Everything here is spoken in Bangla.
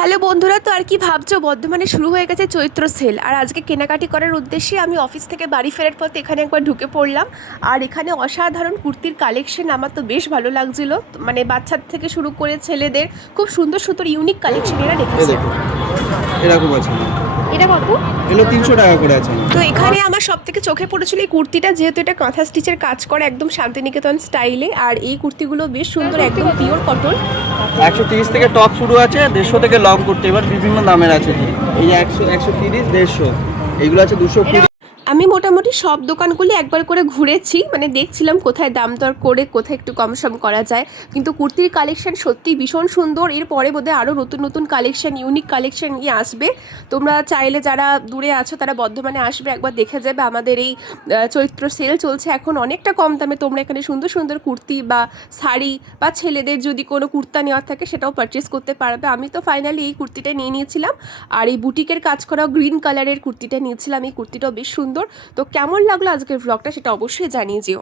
হ্যালো বন্ধুরা, তো আর কি ভাবছো, বর্ধমানে শুরু হয়ে গেছে চৈত্র সেল। আর আজকে কেনাকাটি করার উদ্দেশ্যে আমি অফিস থেকে বাড়ি ফেরার পথে এখানে একবার ঢুকে পড়লাম। আর এখানে অসাধারণ কুর্তির কালেকশন, আমার তো বেশ ভালো লাগছিল। মানে বাচ্চার থেকে শুরু করে ছেলেদের খুব সুন্দর সুন্দর ইউনিক কালেকশন এরা এই রেখেছে। দেখো এরকম আছে না, এটা কত? এগুলো 300 টাকা করে আছে না। তো এখানে আমার সব থেকে চোখে পড়েছিল এই কুর্তিটা, যেহেতু এটা কাঁথা স্টিচের কাজ করে একদম শান্তিনিকেতন স্টাইলে। আর এই কুর্তিগুলো বেশ সুন্দর, একদম পিওর কটন। 130 থেকে টপ শুরু আছে, 150 থেকে লং করতে এবার বিভিন্ন দামের আছে। এই 100, 130, 150, এইগুলো আছে 220। আমি মোটামুটি সব দোকানগুলি একবার করে ঘুরেছি, মানে দেখছিলাম কোথায় দাম দর করে কোথায় একটু কম সম করা যায়। কিন্তু কুর্তির কালেকশন সত্যি ভীষণ সুন্দর। এরপরে বোধহয় আরও নতুন নতুন কালেকশন, ইউনিক কালেকশন নিয়ে আসবে। তোমরা চাইলে যারা দূরে আছো তারা বর্ধমানে আসবে, একবার দেখে যাবে। আমাদের এই চৈত্র সেল চলছে এখন অনেকটা কম দামে। তোমরা এখানে সুন্দর সুন্দর কুর্তি বা শাড়ি বা ছেলেদের যদি কোনো কুর্তা নেওয়ার থাকে সেটাও পারচেস করতে পারবে। আমি তো ফাইনালি এই কুর্তিটা নিয়ে নিয়েছিলাম। আর এই বুটিকের কাজ করা গ্রিন কালারের কুর্তিটা নিয়েছিলাম। এই কুর্তিটাও বেশ সুন্দর। তো কেমন লাগলো আজকের ভ্লগটা সেটা অবশ্যই জানিয়ে যেও।